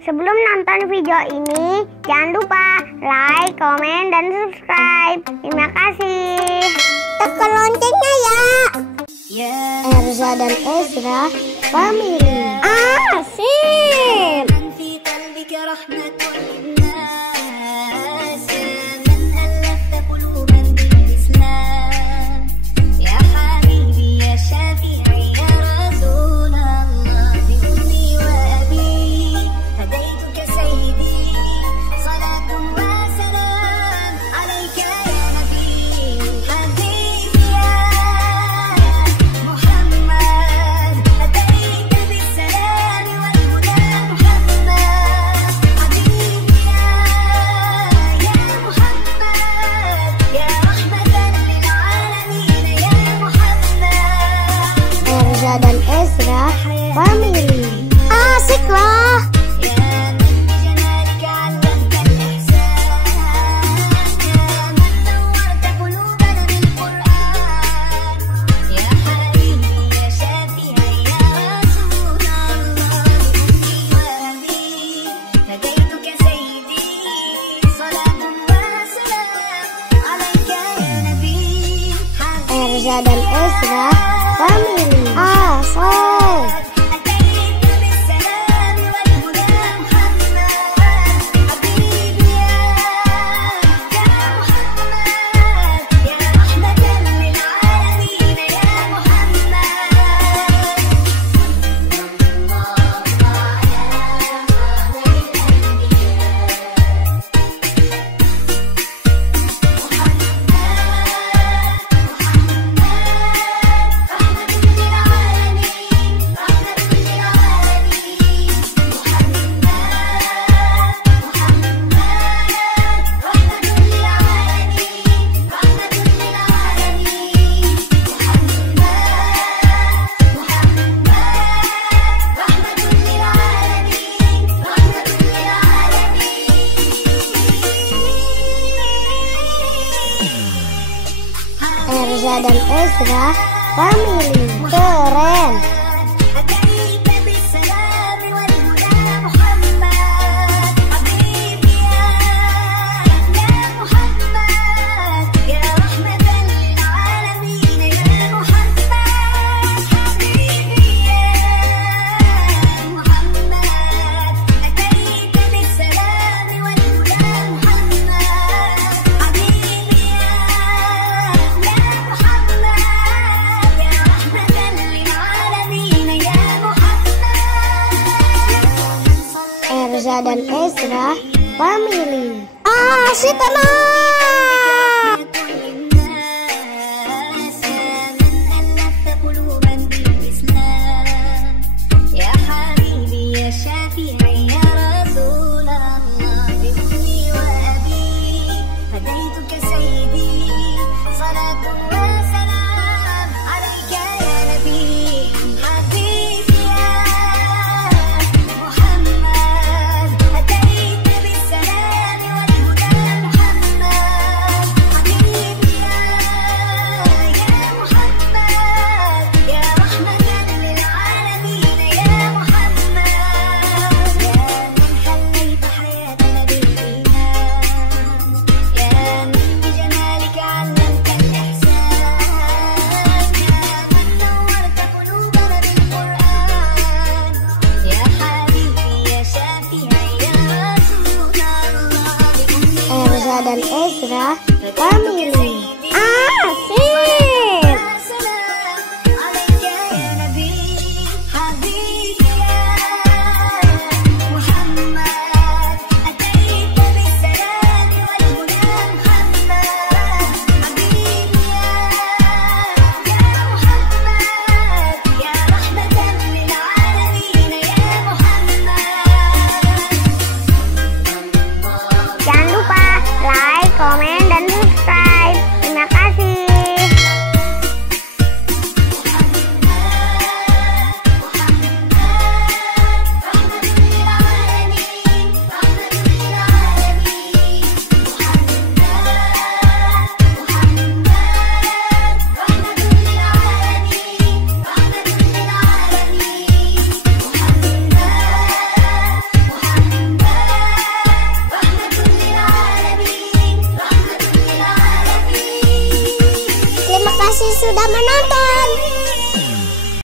Sebelum nonton video ini, jangan lupa like, komen, dan subscribe. Terima kasih. Tekan loncengnya ya. Erza dan Ezra Family. Asik. Dan Ezra Family. Asik lah. Erza dan Ezra Family. Erza dan Ezra Family. Keren. Erza dan Ezra Family. Asik tenang. Erza dan Ezra Family. Asik. Jangan lupa like, komen, dan subscribe. kasih sudah menonton.